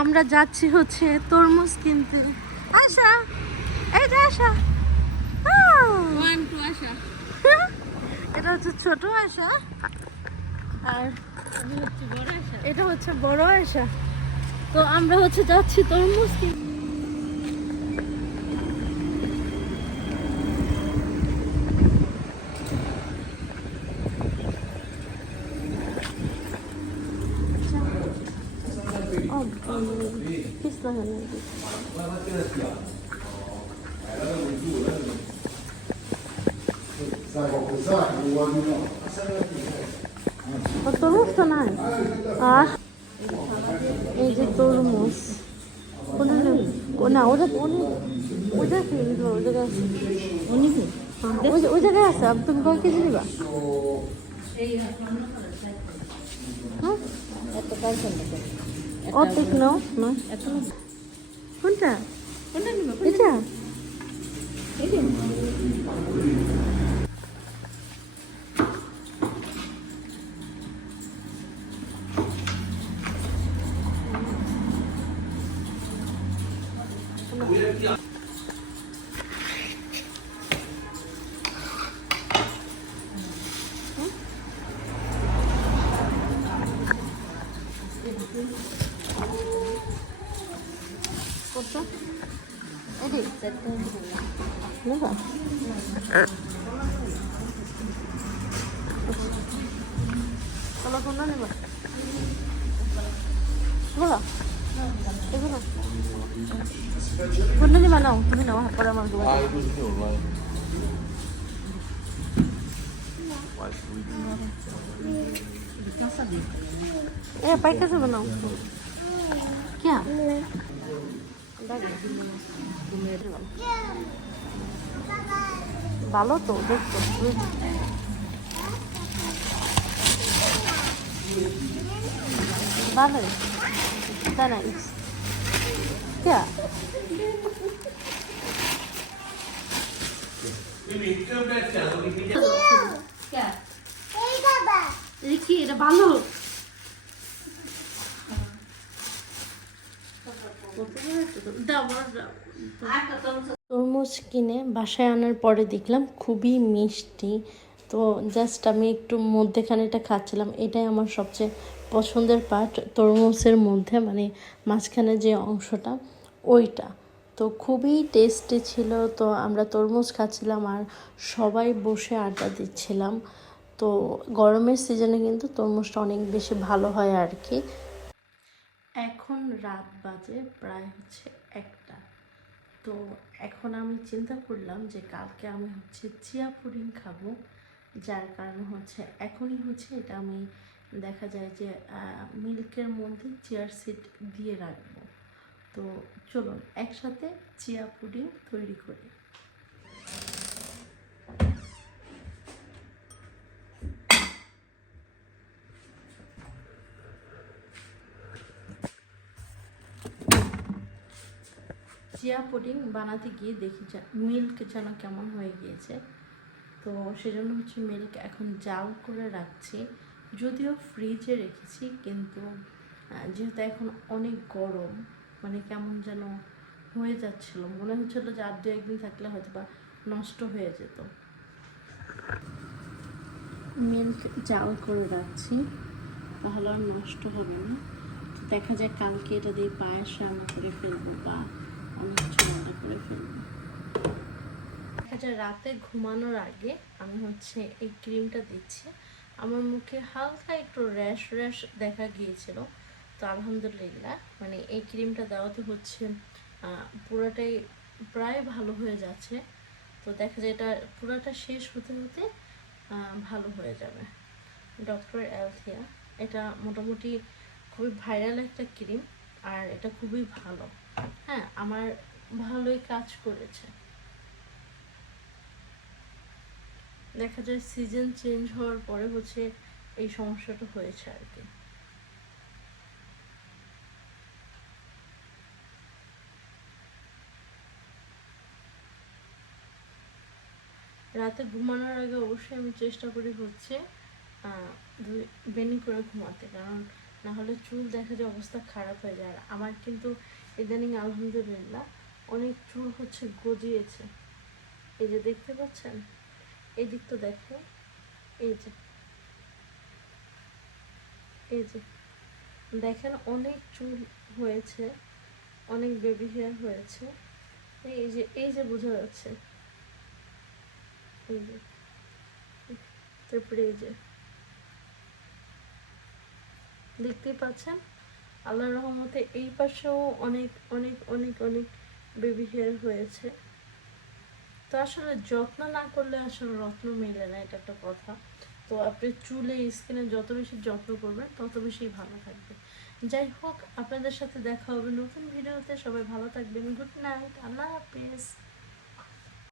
আমরা যাচ্ছি হচ্ছে তরমুজ কিনতে। আশা, এই যে আশা, আশা এটা হচ্ছে ছোট আশা আর এটা হচ্ছে বড় আশা। তো আমরা হচ্ছে যাচ্ছি তরমুজ কিনতে। তরমুজ তো নাই। আর এই যে তরমুজ না, ওটা ওই জায়গায় আছে। তুমি কয় কেজি নিবা? অর্ধেক নাও না। কোনটা? এটা কোনটা নেবা? কোনটা নিবা? নাও, তুমি নাও, পরে আমার পাইকা যাবো নাও। क्या ভালো তো দেখতো ভালো তাই क्या দেখি এটা ভালো। তরমুজ কিনে বাসায় আনার পরে দেখলাম খুবই মিষ্টি। তো জাস্ট আমি একটু মধ্যেখানেটা খাচ্ছিলাম। এটাই আমার সবচেয়ে পছন্দের পার্ট তরমুজের মধ্যে, মানে মাঝখানে যে অংশটা ওইটা। তো খুবই টেস্টি ছিল। তো আমরা তরমুজ খাচ্ছিলাম আর সবাই বসে আড্ডা দিচ্ছিলাম। তো গরমের সিজনে কিন্তু তরমুজটা অনেক বেশি ভালো হয় আর কি। এখন রাত বাজে প্রায় হচ্ছে 1টা। তো এখন আমি চিন্তা করলাম যে কালকে আমি হচ্ছে চিয়া পুডিং খাবো, যার কারণে হচ্ছে এখনই হচ্ছে এটা আমি দেখা যায় যে মিল্কের মধ্যে চিয়ার সিড দিয়ে রাখবো। তো চলুন একসাথে চিয়া পুডিং তৈরি করি। চিয়া পুডিং বানাতে গিয়ে দেখি মিল্ক যেন কেমন হয়ে গিয়েছে। তো সেজন্য হচ্ছে মিল্ক এখন জাল করে রাখছি, যদিও ফ্রিজে রেখেছি, কিন্তু যেহেতু এখন অনেক গরম, মানে কেমন যেন হয়ে যাচ্ছিল, মনে হচ্ছিলো যে আর 2-1 দিন থাকলে হয়তো বা নষ্ট হয়ে যেত। মিল্ক জাল করে রাখছি, তাহলে আর নষ্ট হবে না। তো দেখা যায় কালকে এটা দিয়ে পায়েস রান্না করে ফেলবো বা অনেক কিছু রান্না করে ফেলবো। দেখা যায় রাতে ঘুমানোর আগে আমি হচ্ছে এই ক্রিমটা দিচ্ছি। আমার মুখে হালকা একটু র্যাশ দেখা গিয়েছিল, তো আলহামদুলিল্লাহ মানে এই ক্রিমটা দেওয়াতে হচ্ছে পুরোটাই প্রায় ভালো হয়ে যাচ্ছে। তো দেখা যায় এটা পুরোটা শেষ হতে হতে ভালো হয়ে যাবে। ডক্টর অ্যালথিয়া, এটা মোটামুটি খুবই ভাইরাল একটা ক্রিম আর এটা খুবই ভালো। হ্যাঁ, আমার ভালোই কাজ করেছে। দেখা যায় সিজন চেঞ্জ হওয়ার পরে হচ্ছে এই সমস্যাটা হয়েছে আর কি। রাতে ঘুমানোর আগে অবশ্যই আমি চেষ্টা করি হচ্ছে বেনি করে ঘুমাতে, কারণ না হলে চুল দেখা যায় অবস্থা খারাপ হয়ে যায়। আর আমার কিন্তু ইদানিং আলহামদুলিল্লাহ অনেক চুল হচ্ছে গজিয়েছে। এই যে দেখতে পাচ্ছেন, এই দিক তো দেখো, এই যে এই যে দেখেন অনেক চুল হয়েছে, অনেক বেবি হেয়ার হয়েছে। এই যে বোঝা যাচ্ছে, এই যে, তারপরে এই যে দেখতেই পাচ্ছেন। আল্লাহর রহমতে এই পাশেও অনেক অনেক অনেক অনেক বেবি হেয়ার হয়েছে। তো আসলে যত্ন না করলে আসলে রত্ন মেলে না, এটা একটা কথা। তো আপনি চুলে স্কিনে যত বেশি যত্ন করবেন তত বেশি ভালো থাকবে। যাই হোক, আপনাদের সাথে দেখা হবে নতুন ভিডিওতে। সবাই ভালো থাকবেন। গুড নাইট, আল্লাহ হাফিজ।